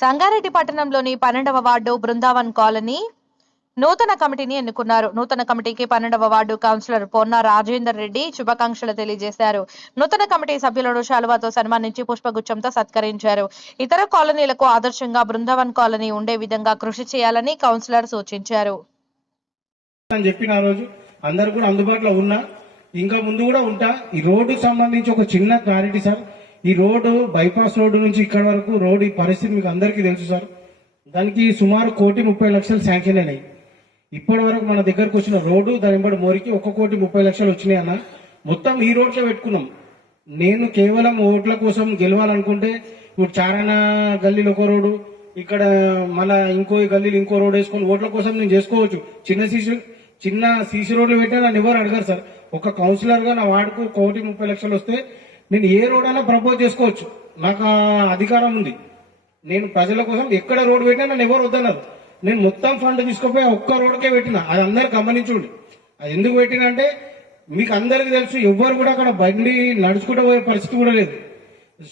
సంగారెడ్డి పట్టణంలోని పన్నెండవ ward Brindavan colony నూతన కమిటీని ఎన్నుకున్నారు. నూతన కమిటీకి పన్నెండవ వార్డు కౌన్సిలర్ పొన్న రాజేందర్ రెడ్డి శుభాకాంక్షలు తెలియజేశారు. నూతన కమిటీ సభ్యులను శాలువాతో సన్మానించి పుష్పగుచ్చంతో సత్కరించారు. ఇతర కాలనీలకు ఆదర్శంగా బృందావన్ కాలనీ ఉండే విధంగా కృషి చేయాలని కౌన్సిలర్ సూచించారు. అని చెప్పిన ఆ రోజు అందరు కూడా అందుబాటులో ఉన్నా. ఇంకా ముందు కూడా ఉంటా. ఈ రోడ్డుకు సంబంధించి ఒక చిన్న క్లారిటీ సార్. ఈ రోడ్డు బైపాస్ రోడ్డు నుంచి ఇక్కడ వరకు రోడ్డు ఈ పరిస్థితి మీకు అందరికీ తెలుసు సార్. దానికి సుమారు కోటి ముప్పై లక్షలు శాంక్షన్ అయినాయి. ఇప్పటి వరకు మన దగ్గరకు వచ్చిన రోడ్డు దాని వెంబడి మోరికి ఒక కోటి ముప్పై లక్షలు వచ్చినాయి అన్న. మొత్తం ఈ రోడ్లో పెట్టుకున్నాం. నేను కేవలం ఓట్ల కోసం గెలవాలనుకుంటే ఇప్పుడు చారణ గల్లీలు ఒక రోడ్డు ఇక్కడ మళ్ళా ఇంకో గల్లీలు ఇంకో రోడ్ వేసుకొని ఓట్ల కోసం నేను చేసుకోవచ్చు. చిన్న సీసీ చిన్న సీసీ రోడ్లు పెట్టా నన్ను ఎవరు అడగారు సార్. ఒక కౌన్సిలర్గా నా వాడుకు కోటి ముప్పై లక్షలు వస్తే నేను ఏ రోడ్ అయినా ప్రపోజ్ చేసుకోవచ్చు. నాకు అధికారం ఉంది. నేను ప్రజల కోసం ఎక్కడ రోడ్ పెట్టినా నన్ను ఎవరు వద్దన్నారు. నేను మొత్తం ఫండ్ తీసుకుపోయి ఒక్క రోడ్కే పెట్టిన. అది అందరు గమనించుండి. అది ఎందుకు పెట్టినంటే మీకు అందరికి తెలుసు ఎవ్వరు కూడా అక్కడ బండి నడుచుకుంటూ పోయే పరిస్థితి కూడా లేదు.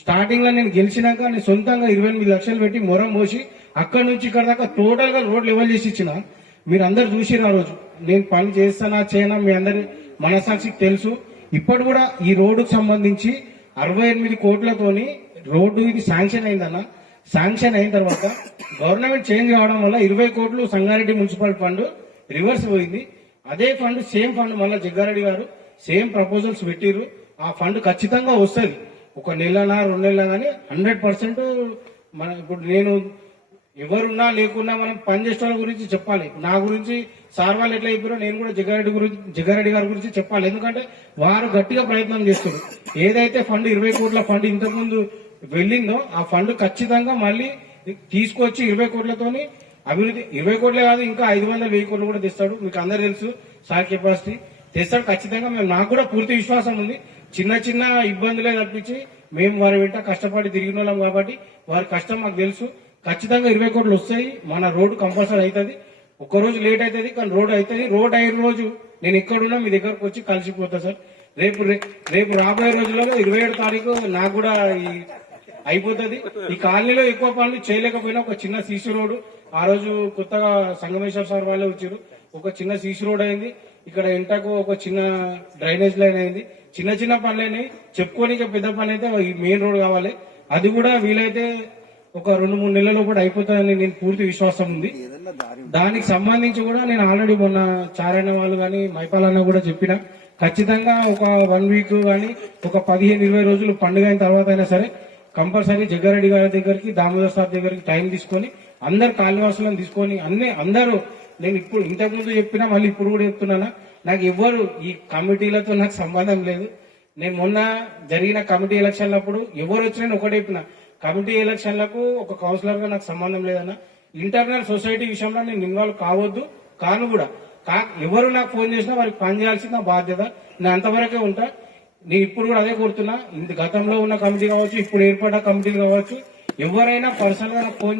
స్టార్టింగ్లో నేను గెలిచినాక నేను సొంతంగా ఇరవై ఎనిమిది లక్షలు పెట్టి మొరం పోసి అక్కడ నుంచి ఇక్కడ దాకా టోటల్గా రోడ్ లెవెల్ చేసి ఇచ్చిన. మీరు అందరు చూసిరు ఆ రోజు. నేను పని చేస్తానా చేయనా మీ అందరి మనసాక్షికి తెలుసు. ఇప్పుడు కూడా ఈ రోడ్డుకు సంబంధించి అరవై ఎనిమిది కోట్లతోని రోడ్డు ఇది శాంక్షన్ అయిందన్న. శాంక్షన్ అయిన తర్వాత గవర్నమెంట్ చేంజ్ కావడం వల్ల ఇరవై కోట్లు సంగారెడ్డి మున్సిపల్ ఫండ్ రివర్స్ పోయింది. అదే ఫండ్ సేమ్ ఫండ్ మళ్ళీ జగ్గారెడ్డి గారు సేమ్ ప్రపోజల్స్ పెట్టిర్రు. ఆ ఫండ్ ఖచ్చితంగా వస్తుంది. ఒక నెలనా రెండు నెలల కానీ హండ్రెడ్ పర్సెంట్ మన ఇప్పుడు నేను ఎవరున్నా లేకున్నా మనం పనిచేసే వాళ్ళ గురించి చెప్పాలి. నా గురించి సార్ వాళ్ళు ఎట్లా చెప్పారో నేను కూడా జగ్గారెడ్డి గురించి జగ్గారెడ్డి గారి గురించి చెప్పాలి. ఎందుకంటే వారు గట్టిగా ప్రయత్నం చేస్తారు. ఏదైతే ఫండ్ ఇరవై కోట్ల ఫండ్ ఇంతకుముందు వెళ్ళిందో ఆ ఫండ్ ఖచ్చితంగా మళ్ళీ తీసుకొచ్చి ఇరవై కోట్లతోని అభివృద్ధి ఇరవై కోట్లే కాదు ఇంకా ఐదు వందల వెయ్యి కోట్లు కూడా తెస్తాడు. మీకు అందరు తెలుసు సార్ కెపాసిటీ. తెస్తాడు ఖచ్చితంగా. మేము నాకు కూడా పూర్తి విశ్వాసం ఉంది. చిన్న చిన్న ఇబ్బందులే తప్పించి మేము వారి వెంట కష్టపడి తిరిగిన వాళ్ళం కాబట్టి వారి కష్టం మాకు తెలుసు. ఖచ్చితంగా ఇరవై కోట్లు వస్తాయి. మన రోడ్డు కంపల్సరీ అవుతుంది. ఒక్క రోజు లేట్ అవుతుంది కానీ రోడ్ అవుతుంది. రోడ్ అయిన రోజు నేను ఎక్కడున్నా మీ దగ్గరకు వచ్చి కలిసిపోతా సార్. రేపు రే- రేపు రాబోయే రోజుల్లో ఇరవై ఏడు తారీఖు నాకు కూడా ఈ అయిపోతుంది. ఈ కాలనీలో ఎక్కువ పనులు చేయలేకపోయినా ఒక చిన్న సీసీ రోడ్డు. ఆ రోజు కొత్తగా సంగమేశ్వర సార్ వాళ్ళే వచ్చారు. ఒక చిన్న సీసీ రోడ్ అయింది. ఇక్కడ ఇంటకు ఒక చిన్న డ్రైనేజ్ లైన్ అయింది. చిన్న చిన్న పనులు అయినాయి. పెద్ద పని అయితే ఈ మెయిన్ రోడ్ కావాలి. అది కూడా వీలైతే ఒక రెండు మూడు నెలల లోపల అయిపోతుందని నేను పూర్తి విశ్వాసం ఉంది. దానికి సంబంధించి కూడా నేను ఆల్రెడీ మొన్న చారాయణ వాళ్ళు కానీ మైపాలన్న కూడా చెప్పిన. ఖచ్చితంగా ఒక వన్ వీక్ కానీ ఒక పదిహేను ఇరవై రోజులు పండుగ అయిన తర్వాత అయినా సరే కంపల్సరీ జగ్గారెడ్డి గారి దగ్గరికి దామోదర్ సార్ దగ్గరికి టైం తీసుకొని అందరు కాళీవాసులను తీసుకొని అన్ని అందరూ నేను ఇప్పుడు ఇంతకు ముందు చెప్పినా మళ్ళీ ఇప్పుడు కూడా చెప్తున్నానా నాకు ఎవ్వరు ఈ కమిటీలతో నాకు సంబంధం లేదు. నేను మొన్న జరిగిన కమిటీ ఎలక్షన్లప్పుడు ఎవరు వచ్చినా ఒకటే చెప్పిన. కమిటీ ఎలక్షన్లకు ఒక కౌన్సిలర్గా నాకు సంబంధం లేదన్న. ఇంటర్నల్ సొసైటీ విషయంలో నేను ఇన్వాల్వ్ కావద్దు. కాను కూడా కా ఎవరు నాకు ఫోన్ చేసినా వారికి పనిచేయాల్సిన నా బాధ్యత నేను అంతవరకే ఉంటా. నేను ఇప్పుడు కూడా అదే కోరుతున్నా. ఇంత గతంలో ఉన్న కమిటీ కావచ్చు ఇప్పుడు ఏర్పడ్డ కమిటీ కావచ్చు ఎవరైనా పర్సనల్గా నాకు ఫోన్